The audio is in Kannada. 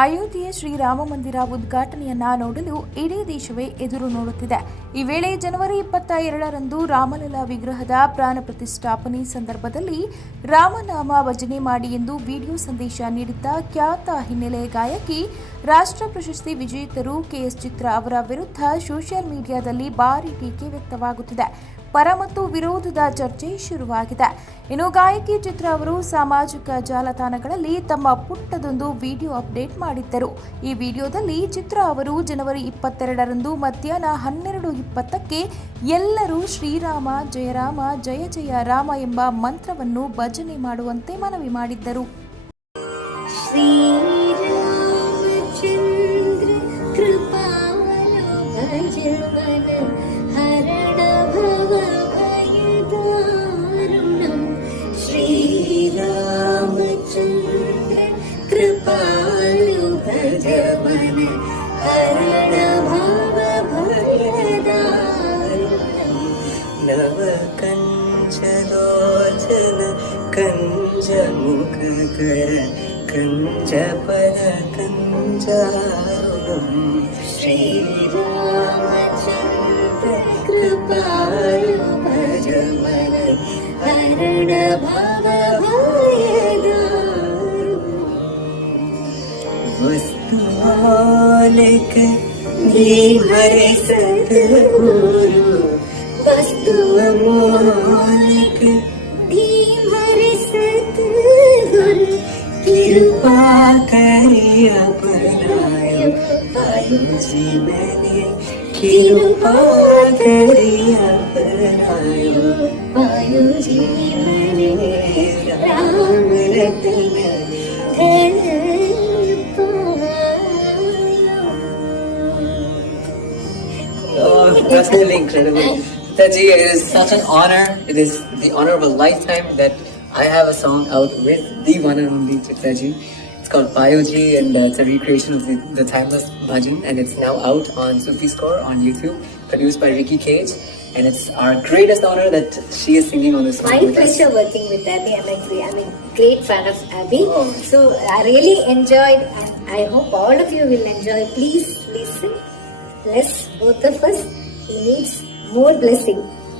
ಅಯೋಧ್ಯೆಯ ಶ್ರೀರಾಮ ಮಂದಿರ ಉದ್ಘಾಟನೆಯನ್ನ ನೋಡಲು ಇಡೀ ದೇಶವೇ ಎದುರು ನೋಡುತ್ತಿದೆ. ಈ ವೇಳೆ ಜನವರಿ 22ರಂದು ರಾಮಲಲ್ಲಾ ವಿಗ್ರಹದ ಪ್ರಾಣ ಪ್ರತಿಷ್ಠಾಪನೆ ಸಂದರ್ಭದಲ್ಲಿ ರಾಮನಾಮ ಭಜನೆ ಮಾಡಿ ಎಂದು ವಿಡಿಯೋ ಸಂದೇಶ ನೀಡಿದ್ದ ಖ್ಯಾತ ಹಿನ್ನೆಲೆ ಗಾಯಕಿ, ರಾಷ್ಟ್ರ ಪ್ರಶಸ್ತಿ ವಿಜೇತರು ಕೆಎಸ್ ಚಿತ್ರ ಅವರ ವಿರುದ್ಧ ಸೋಷಿಯಲ್ ಮೀಡಿಯಾದಲ್ಲಿ ಭಾರೀ ಟೀಕೆ ವ್ಯಕ್ತವಾಗುತ್ತಿದೆ. ಪರ ಮತ್ತು ವಿರೋಧದ ಚರ್ಚೆ ಶುರುವಾಗಿದೆ. ಇನ್ನು ಗಾಯಕಿ ಚಿತ್ರ ಅವರು ಸಾಮಾಜಿಕ ಜಾಲತಾಣಗಳಲ್ಲಿ ತಮ್ಮ ಪುಟ್ಟದೊಂದು ವಿಡಿಯೋ ಅಪ್ಡೇಟ್ ಮಾಡಿದ್ದರು. ಈ ವಿಡಿಯೋದಲ್ಲಿ ಚಿತ್ರ ಅವರು ಜನವರಿ 22ರಂದು ಮಧ್ಯಾಹ್ನ 12:20ಕ್ಕೆ ಎಲ್ಲರೂ ಶ್ರೀರಾಮ ಜಯ ರಾಮ ಜಯ ಜಯ ರಾಮ ಎಂಬ ಮಂತ್ರವನ್ನು ಭಜನೆ ಮಾಡುವಂತೆ ಮನವಿ ಮಾಡಿದ್ದರು. नव कंचलोचन कंज मुख कर कंज पर कंजारुणम श्रीरामचंद्र कृपालु भज मन हरण भव वस्तुलिक धीमरे सतगुरु वस्तु अमोलिक धीमरे सतगुरु कृपा करे अपनाय पायो जीवने कृपा करे अपनाय पायो जीवने Ram Ratan Dhan Absolutely incredible. Taji, it is such an honor. It is the honor of a lifetime that I have a song out with the one and only Chitraji. It's called Payoji, and it's a recreation of the timeless bhajan, and it's now out on Sufi Score on YouTube, produced by Ricky Cage. And it's our greatest honor that she is singing on this song. My pleasure working with Abby. I'm a great fan of Abby. So I really enjoyed, and I hope all of you will enjoy. Please listen. Bless both of us. He needs more blessing.